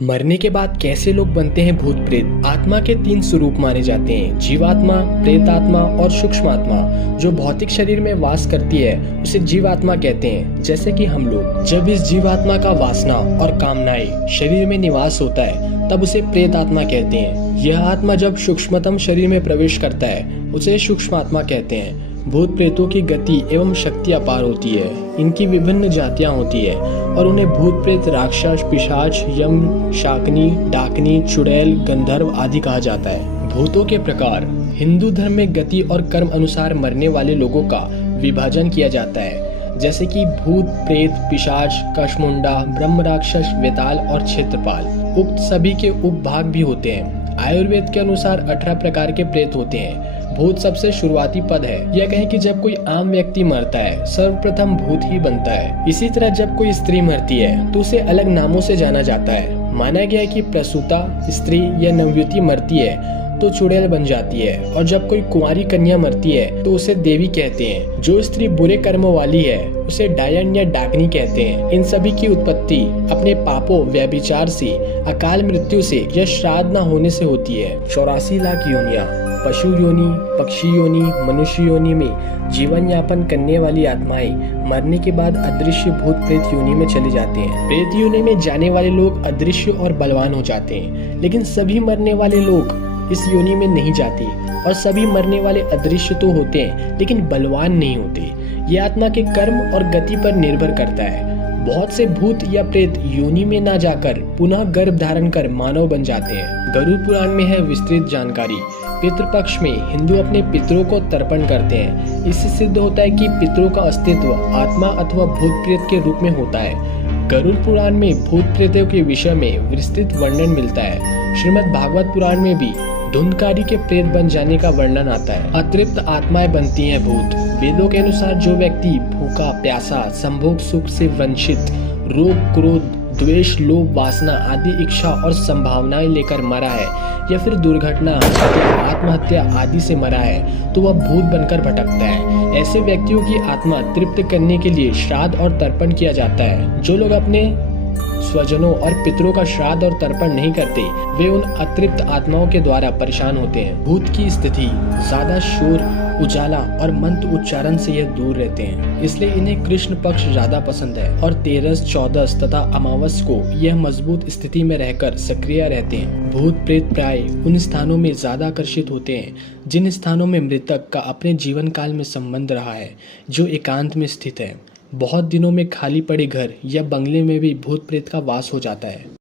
मरने के बाद कैसे लोग बनते हैं भूत प्रेत। आत्मा के तीन स्वरूप माने जाते हैं, जीवात्मा, प्रेतात्मा और सूक्ष्म आत्मा। जो भौतिक शरीर में वास करती है उसे जीवात्मा कहते हैं। जैसे कि हम लोग, जब इस जीवात्मा का वासना और कामनाएं शरीर में निवास होता है तब उसे प्रेतात्मा कहते हैं। यह आत्मा जब सूक्ष्मतम शरीर में प्रवेश करता है उसे सूक्ष्म आत्मा कहते हैं। भूत प्रेतों की गति एवं शक्ति अपार होती है। इनकी विभिन्न जातियां होती है और उन्हें भूत प्रेत, राक्षस, पिशाच, यम, शाकनी, डाकनी, चुड़ैल, गंधर्व आदि कहा जाता है। भूतों के प्रकार। हिंदू धर्म में गति और कर्म अनुसार मरने वाले लोगों का विभाजन किया जाता है, जैसे कि भूत, प्रेत, पिशाच, कशमुंडा, ब्रह्म राक्षस, वेताल और क्षेत्रपाल। उक्त सभी के उपभाग भी होते हैं। आयुर्वेद के अनुसार 18 प्रकार के प्रेत होते हैं। भूत सबसे शुरुआती पद है। यह कहें कि जब कोई आम व्यक्ति मरता है सर्वप्रथम भूत ही बनता है। इसी तरह जब कोई स्त्री मरती है तो उसे अलग नामों से जाना जाता है। माना गया है कि प्रसूता स्त्री या नवयुवती मरती है तो चुड़ैल बन जाती है, और जब कोई कुंवारी कन्या मरती है तो उसे देवी कहते हैं। जो स्त्री बुरे कर्मों वाली है उसे डायन या डाकनी कहते हैं। इन सभी की उत्पत्ति अपने पापों, व्यभिचार से, अकाल मृत्यु से या श्राद्ध न होने से होती है। 84 लाख योनियां, पशु योनि, पक्षी योनि, मनुष्य योनि में जीवन यापन करने वाली आत्माएं मरने के बाद अदृश्य भूत प्रेत योनि में चले जाते हैं। प्रेत योनि में जाने वाले लोग अदृश्य और बलवान हो जाते हैं, लेकिन सभी मरने वाले लोग इस योनि में नहीं जाते, और सभी मरने वाले अदृश्य तो होते हैं लेकिन बलवान नहीं होते। ये आत्मा के कर्म और गति पर निर्भर करता है। बहुत से भूत या प्रेत योनि में ना जाकर पुनः गर्भ धारण कर मानव बन जाते हैं। गरुड़ पुराण में है विस्तृत जानकारी। पितृपक्ष में हिंदू अपने पितरों को तर्पण करते हैं। इससे सिद्ध होता है कि पितरों का अस्तित्व आत्मा अथवा भूत प्रेत के रूप में होता है। गरुड़ पुराण में भूत प्रेतों के विषय में विस्तृत वर्णन मिलता है। श्रीमद् भागवत पुराण में भी धुंधकारी के प्रेत बन जाने का वर्णन आता है। अतृप्त आत्माएं बनती हैं भूत। वेदों के अनुसार जो व्यक्ति भूखा, प्यासा, संभोग सुख से वंचित, रोग, क्रोध, द्वेष, लोभ, वासना आदि इच्छा और संभावनाएं लेकर मरा है, या फिर दुर्घटना, आत्महत्या आदि से मरा है, तो वह भूत बनकर भटकता है। ऐसे व्यक्तियों की आत्मा तृप्त करने के लिए श्राद्ध और तर्पण किया जाता है। जो लोग अपने स्वजनों और पितरों का श्राद्ध और तर्पण नहीं करते वे उन अतृप्त आत्माओं के द्वारा परेशान होते हैं। भूत की स्थिति ज्यादा शोर, उजाला और मंत्र उच्चारण से यह दूर रहते हैं, इसलिए इन्हें कृष्ण पक्ष ज्यादा पसंद है, और 13, 14 तथा अमावस को यह मजबूत स्थिति में रहकर सक्रिय रहते हैं। भूत प्रेत प्राय उन स्थानों में ज्यादा आकर्षित होते हैं जिन स्थानों में मृतक का अपने जीवन काल में संबंध रहा है, जो एकांत में स्थित है। बहुत दिनों में खाली पड़े घर या बंगले में भी भूत प्रेत का वास हो जाता है।